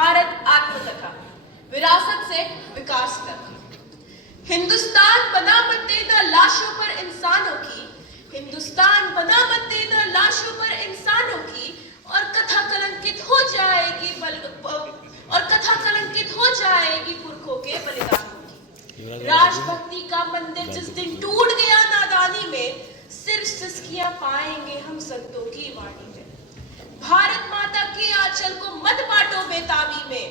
भारत आत्मकथा, विरासत से विकास तक। हिंदुस्तान बना मत देना लाशों पर इंसानों की, हिंदुस्तान बना मत देना लाशों पर इंसानों की, और कथा कलंकित हो जाएगी पुरखों के बलिदानों की। राष्ट्रभक्ति का मंदिर जिस दिन टूट गया नादानी में, सिर्फ सिसकियां पाएंगे हम संतों की वाणी में। भारत माता के आंचल को मत बांटो बेताबी में,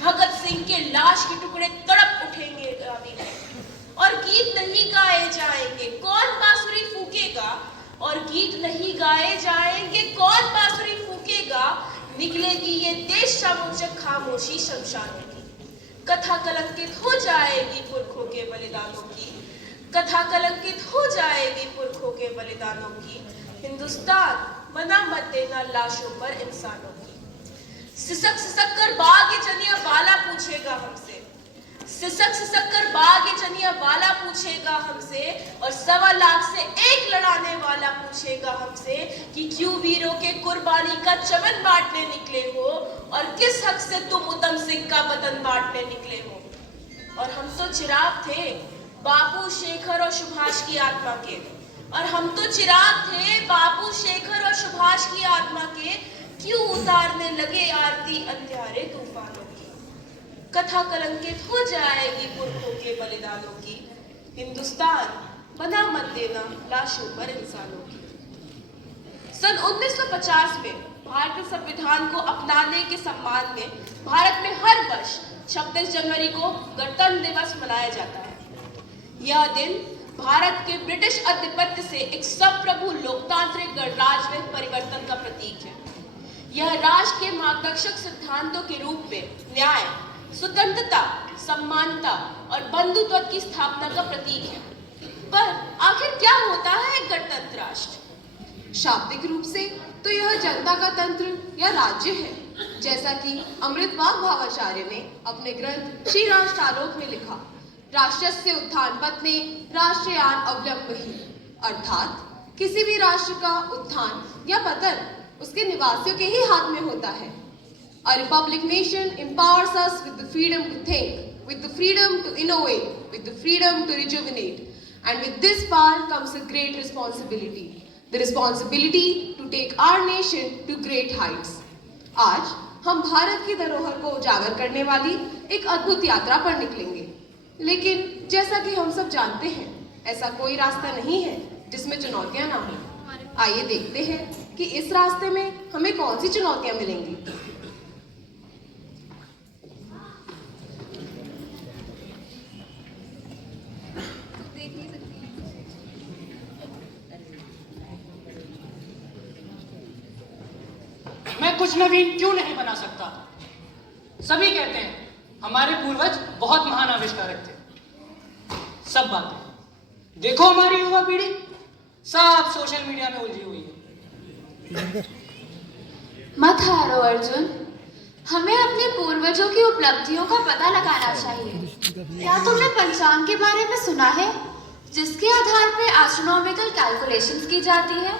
भगत सिंह के लाश के टुकड़े तड़प उठेंगे गावी में। और गीत नहीं गाए जाएंगे, कौन बांसुरी फूकेगा, और गीत नहीं गाए जाएंगे, कौन बांसुरी फूकेगा, निकलेगी ये देश सामूहिक खामोशी शमशानों की। कथा कलंकित हो जाएगी पुरखों के बलिदानों की, कथा कलंकित हो जाएगी पुरखों के बलिदानों की। हिंदुस्तान बना मत देना लाशों पर इंसानों की। सिसक सिसक कर बाग ये चनिया वाला पूछेगा हमसे, सिसक सिसक कर बाग ये चनिया वाला पूछेगा हमसे, और 1.25 लाख से एक लड़ाने वाला पूछेगा हमसे कि क्यों वीरों के कुर्बानी का चमन बांटने निकले हो, और किस हक से तुम उधम सिंह का वतन बांटने निकले हो। और हम तो चिराग थे बापू शेखर और सुभाष की आत्मा के, और हम तो चिराग थे बापू शेखर और सुभाष की आत्मा के, क्यों उतारने लगे आरती अंधियारे तूफानों की। कथा कलंकित हो जाएगी पुरखों के बलिदानों की, हिंदुस्तान बना मत देना लाशों पर इंसानों की। सन 1950 में भारतीय संविधान को अपनाने के सम्मान में भारत में हर वर्ष 26 जनवरी को गणतंत्र दिवस मनाया जाता है। यह दिन भारत के ब्रिटिश आधिपत्य से एक संप्रभु लोकतांत्रिक गणराज्य में परिवर्तन का प्रतीक है। यह राष्ट्र के मार्गदर्शक सिद्धांतों के रूप में न्याय, स्वतंत्रता, समानता और बंधुत्व की स्थापना का प्रतीक है। पर आखिर क्या होता है एक गणतंत्र राष्ट्र? शाब्दिक रूप से तो यह जनता का तंत्र या राज्य है, जैसा कि अमृतवाग भावाचार्य ने अपने ग्रंथ श्री राष्ट्रालोक में लिखा, राष्ट्रस्य उत्थान पत्ने राष्ट्रयान अवलंबहि, अर्थात किसी भी राष्ट्र का उत्थान या पतन उसके निवासियों के ही हाथ में होता है। A republic nation empowers us with the freedom to think, with the freedom to innovate, with the freedom to rejuvenate, and with this power comes a great responsibility, the responsibility to take our nation to great heights. आज हम भारत की धरोहर को उजागर करने वाली एक अद्भुत यात्रा पर निकलेंगे, लेकिन जैसा कि हम सब जानते हैं, ऐसा कोई रास्ता नहीं है जिसमें चुनौतियां ना हो। आइए देखते हैं कि इस रास्ते में हमें कौन सी चुनौतियां मिलेंगी। मैं कुछ नवीन क्यों नहीं बना सकता? सभी कहते हैं हमारे पूर्वज बहुत महान आविष्कारक थे। सब बातें देखो, हमारी युवा पीढ़ी सब सोशल मीडिया में उलझी हुई है। मत हारो अर्जुन, हमें अपने पूर्वजों की उपलब्धियों का पता लगाना चाहिए। क्या तुमने पंचांग के बारे में सुना है, जिसके आधार पर एस्ट्रोनॉमिकल कैलकुलेशंस की जाती है,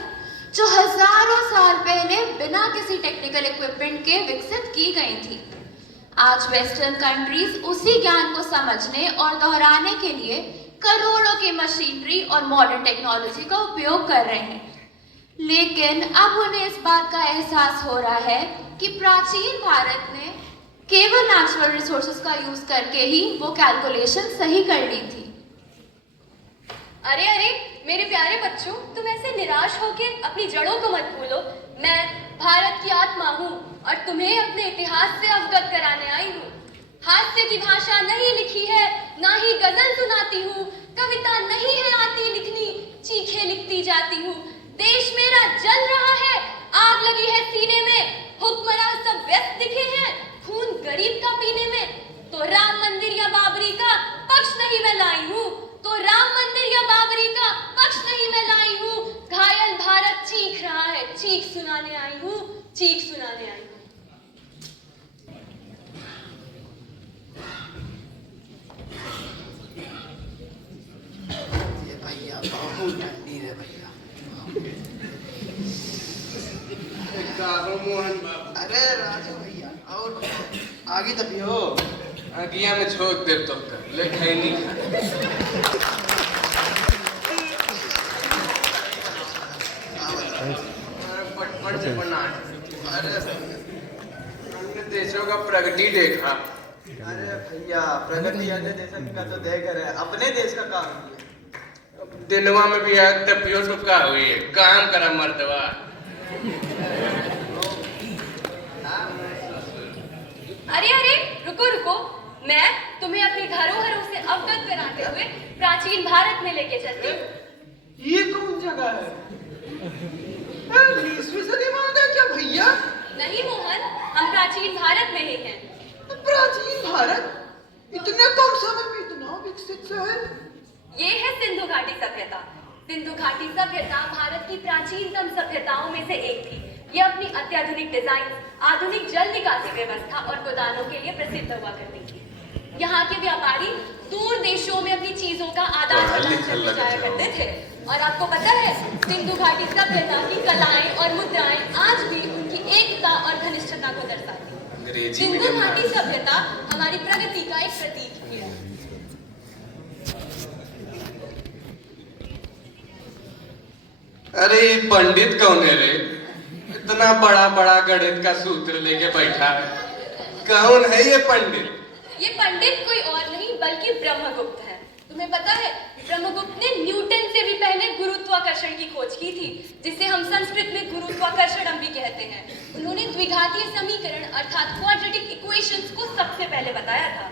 जो हजारों साल पहले बिना किसी टेक्निकल इक्विपमेंट के विकसित की गई थी। आज वेस्टर्न कंट्रीज उसी ज्ञान को समझने और दोहराने के लिए करोड़ों की मशीनरी और मॉडर्न टेक्नोलॉजी का उपयोग कर रहे हैं, लेकिन अब उन्हें इस बात का एहसास हो रहा है कि प्राचीन भारत ने केवल नेचुरल रिसोर्सेज का यूज करके ही वो कैलकुलेशन सही कर ली थी। अरे अरे मेरे प्यारे बच्चों, तुम ऐसे निराश होकर अपनी जड़ों को मत भूलो। मैं भारत की आत्मा हूँ और तुम्हें अपने इतिहास से अवगत कराने आई हूँ। हास्य की भाषा नहीं लिखी है, ना ही गजल सुनाती हूँ, कविता नहीं है आती लिखनी, चीखे लिखती जाती हूँ। देश मेरा जल रहा है, आग लगी है सीने में, हुक्मरान सब व्यस्त दिखे हैं खून गरीब का पीने में। तो राम मंदिर या बाबरी का पक्ष नहीं मैं लाई हूँ, तो राम मंदिर या बाबरी का पक्ष नहीं मैं लाई हूँ। घायल भारत चीख रहा है, चीख सुनाने आई हूँ, चीख सुनाने आई हूँ। ये भैया बहुत ठंडी है भैया। मोहन बाबू, अरे राजू भैया और आगे तपियो आगिया में छोड़ दे तो ले खैनी पटपट से बना अरे अन्य देशों का प्रगति देखा। अरे भैया प्रगति अन्य देशों का तो देख रहे हैं, अपने देश का काम किया। दिनवा में भी आग तपियो तो का हुई है काम करा मर्दवा। अरे अरे रुको रुको, मैं तुम्हें अपनी धरोहरों से अवगत कराते हुए प्राचीन भारत में लेके चलती हूँ। ये कौन जगह है? 20वीं सदी में आ गया क्या भैया? नहीं मोहन, हम प्राचीन भारत में ही हैं। प्राचीन भारत? इतने कम समय में इतना विकसित शहर? ये है सिंधु घाटी सभ्यता। सिंधु घाटी सभ्यता भारत की प्राचीनतम सभ्यताओं में से एक थी। ये अपनी अत्याधुनिक डिजाइन, आधुनिक जल निकासी व्यवस्था और गोदानों के लिए प्रसिद्ध हुआ करती थी। यहाँ के व्यापारी दूर देशों में अपनी चीजों का आदान प्रदान करने जाया करते थे। और आपको पता है, सिंधु घाटी सभ्यता की कलाएं और मुद्राएं आज भी उनकी एकता और घनिष्ठता को दर्शाती हैं। सिंधु घाटी सभ्यता हमारी प्रगति का एक प्रतीक भी है। अरे ये पंडित कौन है रे? इतना बड़ा बड़ा गणित का सूत्र लेके बैठा है। कौन है ये पंडित? ये पंडित कोई और नहीं बल्कि ब्रह्मगुप्त है। तुम्हें पता है, ब्रह्मगुप्त ने न्यूटन से भी पहले गुरुत्वाकर्षण की खोज की थी, जिसे हम संस्कृत में गुरुत्वाकर्षण भी कहते हैं। उन्होंने द्विघातीय समीकरण अर्थात क्वाड्रेटिक इक्वेशंस को सबसे पहले बताया था।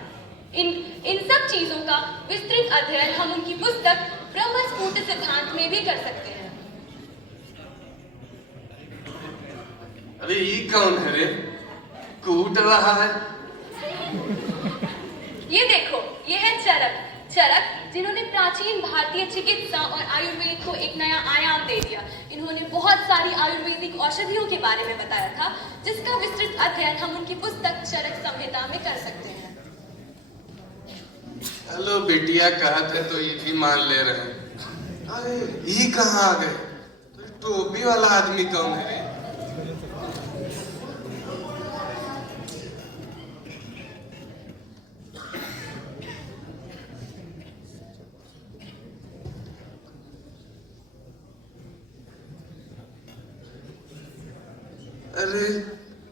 इन सब चीजों का विस्तृत अध्ययन हम उनकी पुस्तक ब्रह्मस्फुट सिद्धांत में भी कर सकते हैं। अरे ये कौन है रे? कूट रहा है। ये देखो, ये है चरक। चरक जिन्होंने प्राचीन भारतीय चिकित्सा और आयुर्वेद को एक नया आयाम दे दिया। इन्होंने बहुत सारी आयुर्वेदिक औषधियों के बारे में बताया था, जिसका विस्तृत अध्ययन हम उनकी पुस्तक चरक संहिता में कर सकते हैं। हेलो बिटिया कहत है तो ये भी मान ले रहे हैं। अरे ये कहाँ आ गए? तो टोपी वाला आदमी कौन है? अरे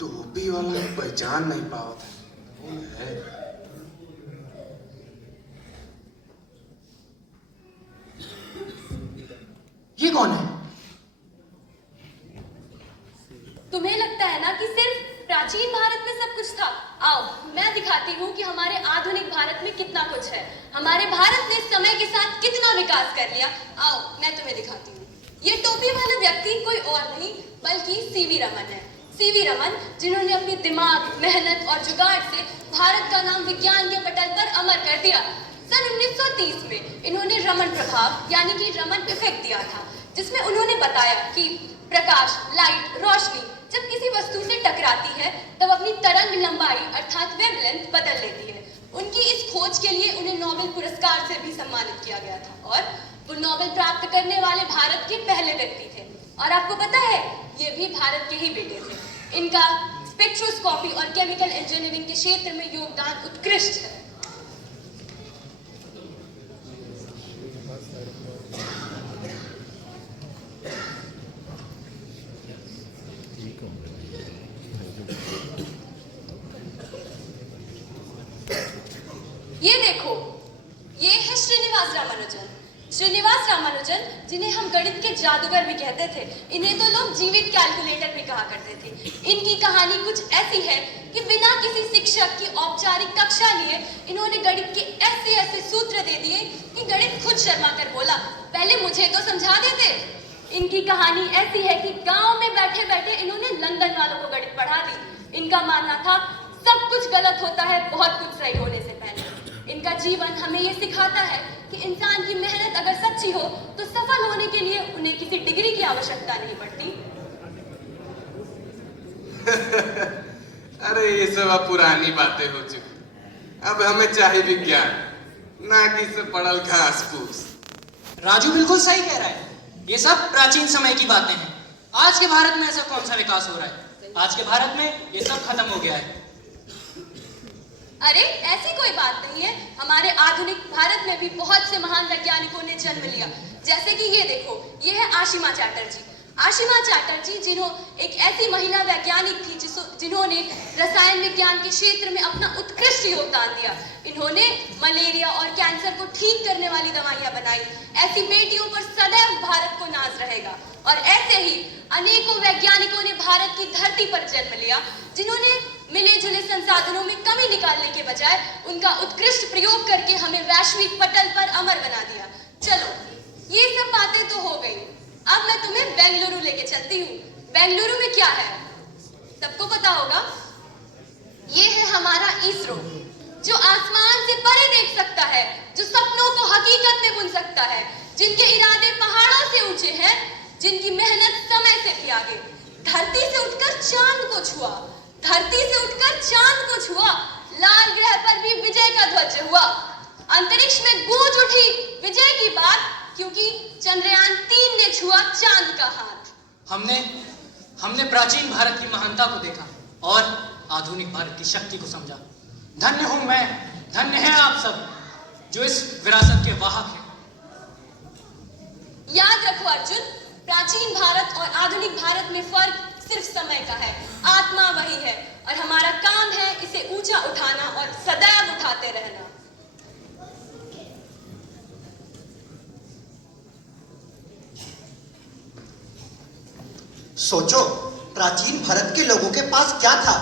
टोपी वाला पहचान नहीं पाओ था। कौन है? ये कौन है? तुम्हें लगता है ना कि सिर्फ प्राचीन भारत में सब कुछ था? आओ मैं दिखाती हूँ कि हमारे आधुनिक भारत में कितना कुछ है। हमारे भारत ने समय के साथ कितना विकास कर लिया। आओ मैं तुम्हें दिखाती हूँ। ये टोपी वाला व्यक्ति कोई और नहीं बल्कि सीवी रमन है। सीवी रमन जिन्होंने अपने दिमाग, मेहनत और जुगाड़ से भारत का नाम विज्ञान के पटल पर अमर कर दिया। सन 1930 में इन्होंने रमन प्रभाव यानी कि रमन इफेक्ट दिया था, जिसमें उन्होंने बताया कि प्रकाश, लाइट, रोशनी जब किसी वस्तु से टकराती है तब अपनी तरंग लंबाई अर्थात वेवलेंथ बदल लेती है। उनकी इस खोज के लिए उन्हें नोबेल पुरस्कार से भी सम्मानित किया गया था और वो नोबेल प्राप्त करने वाले भारत के पहले व्यक्ति थे। और आपको पता है, ये भी भारत के ही बेटे थे। इनका स्पेक्ट्रोस्कोपी और केमिकल इंजीनियरिंग के क्षेत्र में योगदान उत्कृष्ट है। ये देखो, ये है श्रीनिवास रामानुजन। श्रीनिवास रामानुजन जिन्हें हम गणित के जादूगर भी कहते थे, इन्हें तो लोग जीवित कैलकुलेटर भी कहा करते थे। इनकी कहानी कुछ ऐसी है कि बिना किसी शिक्षक की औपचारिक कक्षा लिए इन्होंने गणित के ऐसे ऐसे सूत्र दे दिए कि गणित खुद शर्मा कर बोला, पहले मुझे तो समझा देते। इनकी कहानी ऐसी है कि गांव में बैठे बैठे इन्होंने लंदन वालों को गणित पढ़ा दी। इनका मानना था सब कुछ गलत होता है बहुत कुछ सही होने से पहले। इनका जीवन हमें ये सिखाता है कि इंसान की मेहनत अगर सच्ची हो तो सफल होने के लिए उन्हें किसी डिग्री की आवश्यकता नहीं पड़ती। अरे ये सब अब पुरानी बातें हो चुकी। अब हमें चाहिए विज्ञान, ना कि सब पढ़ल घास फूस। राजू बिल्कुल सही कह रहा है। ये सब प्राचीन समय की बातें हैं। आज के भारत में ऐसा कौन सा विकास हो रहा है? आज के भारत में ये सब खत्म हो गया है। अरे ऐसी कोई बात नहीं है। हमारे आधुनिक भारत में भी बहुत से महान वैज्ञानिकों ने जन्म लिया। जैसे कि ये देखो, ये है आशिमा चैटर्जी। आशिमा चैटर्जी एक ऐसी महिला वैज्ञानिक थी जिन्होंने रसायन विज्ञान के क्षेत्र में अपना उत्कृष्ट योगदान दिया। इन्होंने मलेरिया और कैंसर को ठीक करने वाली दवाइयां बनाई। ऐसी बेटियों पर सदैव भारत को नाज रहेगा। और ऐसे ही अनेकों वैज्ञानिकों ने भारत की धरती पर जन्म लिया, जिन्होंने मिले जुले संसाधनों में कमी निकालने के बजाय उनका उत्कृष्ट प्रयोग करके हमें वैश्विक पटल पर अमर बना दिया। चलो, ये सब बातें तो हो गई। अब मैं तुम्हें बेंगलुरु लेके चलती हूँ। बेंगलुरु में क्या है सबको पता होगा। ये है हमारा इसरो, जो आसमान से परे देख सकता है, जो सपनों को हकीकत में बुन सकता है, जिनके इरादे पहाड़ों से ऊंचे हैं, जिनकी मेहनत समय से भी आगे। धरती से उठकर चांद को छुआ, धरती से उठकर चांद को छुआ, लाल ग्रह पर भी विजय का ध्वज हुआ। अंतरिक्ष में गूंज उठी विजय की बात, क्योंकि चंद्रयान 3 ने छुआ चांद का हाथ। हमने प्राचीन भारत की महानता को देखा और आधुनिक भारत की शक्ति को समझा। धन्य हूं मैं, धन्य है आप सब जो इस विरासत के वाहक हैं। याद रखो अर्जुन, प्राचीन भारत और आधुनिक भारत में फर्क सिर्फ समय का है। आत्मा वही है और हमारा काम है इसे ऊंचा उठाना और सदैव उठाते रहना। सोचो, प्राचीन भारत के लोगों के पास क्या था?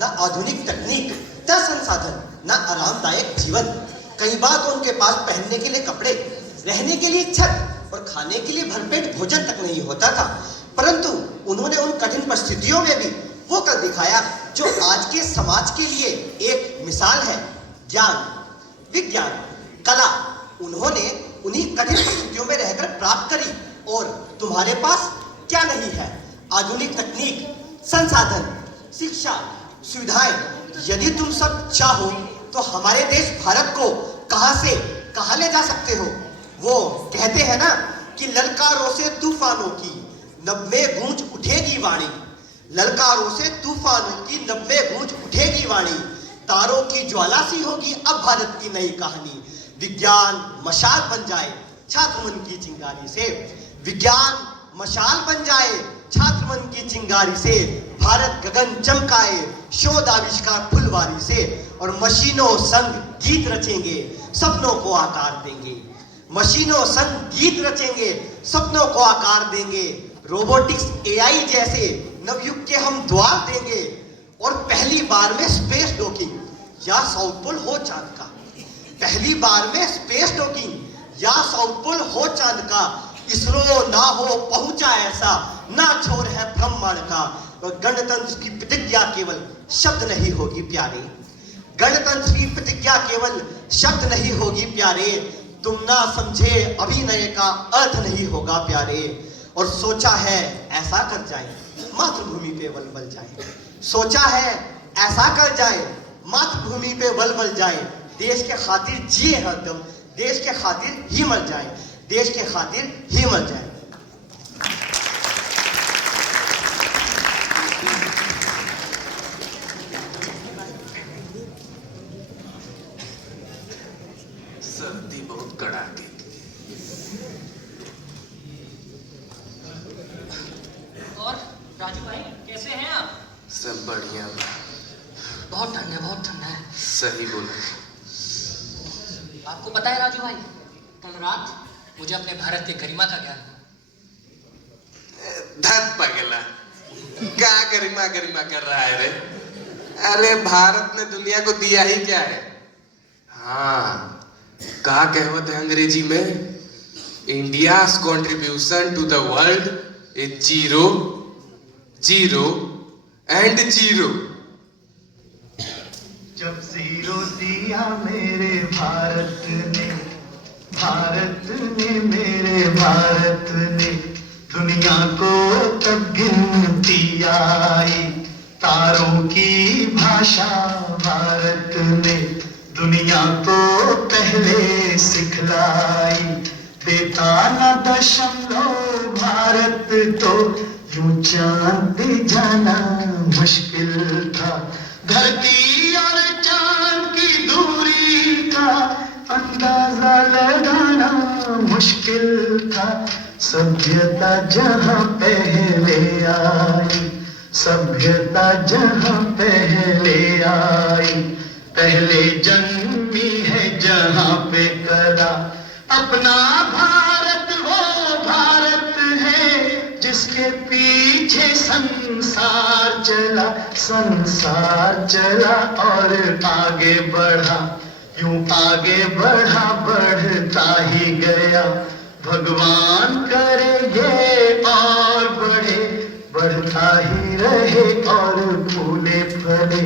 ना आधुनिक तकनीक, ना संसाधन, ना आरामदायक जीवन। कई बार तो उनके पास पहनने के लिए कपड़े, रहने के लिए छत और खाने के लिए भरपेट भोजन तक नहीं होता था। परंतु उन्होंने उन कठिन परिस्थितियों में भी वो कर दिखाया जो आज के समाज के लिए एक मिसाल है। ज्ञान, विज्ञान, कला उन्होंने उन्हीं कठिन परिस्थितियों में रहकर प्राप्त करी। और तुम्हारे पास क्या नहीं है? आधुनिक तकनीक, संसाधन, शिक्षा, सुविधाएं। यदि तुम सब चाहो तो हमारे देश भारत को कहां से कहां ले जा सकते हो। वो कहते हैं ना कि ललकारों से तूफानों की नभ में गूंज उठेगी वाणी। ललकारों से तूफानों की नभ में गूंज उठेगी वाणी। तारों की ज्वाला सी होगी अब भारत की नई कहानी। विज्ञान मशाल बन जाए छात्र मन की चिंगारी से। विज्ञान मशाल बन जाए छात्र मन की चिंगारी से। भारत गगन चमकाए शोध आविष्कार फुलवारी से। और मशीनों संग गीत रचेंगे सपनों को आकार देंगे। मशीनों संग गीत रचेंगे सपनों को आकार देंगे। रोबोटिक्स, एआई जैसे नवयुग के हम द्वार देंगे। और पहली बार में स्पेस डॉकिंग या साउथ पोल हो चांद का। पहली बार में स्पेस डॉकिंग या साउथ पोल हो चांद का। इसरो ना हो पहुंचा ऐसा, ना छोर है ब्रह्मांड का। और गणतंत्र की प्रतिज्ञा केवल शब्द नहीं होगी प्यारे। गणतंत्र की प्रतिज्ञा केवल शब्द नहीं होगी प्यारे। तुम ना समझे अभिनय का अर्थ नहीं होगा प्यारे। और सोचा है ऐसा कर जाए मातृभूमि पे बल बल जाए। सोचा है ऐसा कर जाए मातृभूमि पे बल बल जाए। देश के खातिर जिए हरदम, देश के खातिर ही मर जाए, देश के खातिर ही मर जाए। सर्दी बहुत कड़ाके। और राजू भाई कैसे हैं आप? सब बढ़िया। बहुत ठंड है, बहुत ठंड है। सही बोला। आपको पता है राजू भाई, कल रात मुझे अपने भारत के गरिमा का ज्ञान हुआ। धत पगला, क्या गरिमा गरिमा कर रहा है रे? अरे भारत ने दुनिया को दिया ही क्या है? हाँ, क्या कहवत है अंग्रेजी में? India's contribution to the world is 0, 0 and 0। जब जीरो दिया मेरे भारत ने, भारत ने मेरे भारत ने, दुनिया को तब गिनती आई। तारों की भाषा भारत ने दुनिया को पहले सिखलाई। देता न दशमलव भारत तो यूं चांद जाना मुश्किल था। धरती और चांद की अंदाजा लगाना मुश्किल था। सभ्यता जहाँ पहले आई, सभ्यता जहाँ पहले आई, पहले जन्मी है जहाँ पे करा। अपना भारत वो भारत है जिसके पीछे संसार चला, संसार चला और आगे बढ़ा, यूं आगे बढ़ा बढ़ता ही गया। भगवान करे ये और बढ़े, बढ़ता ही रहे और फूले फले।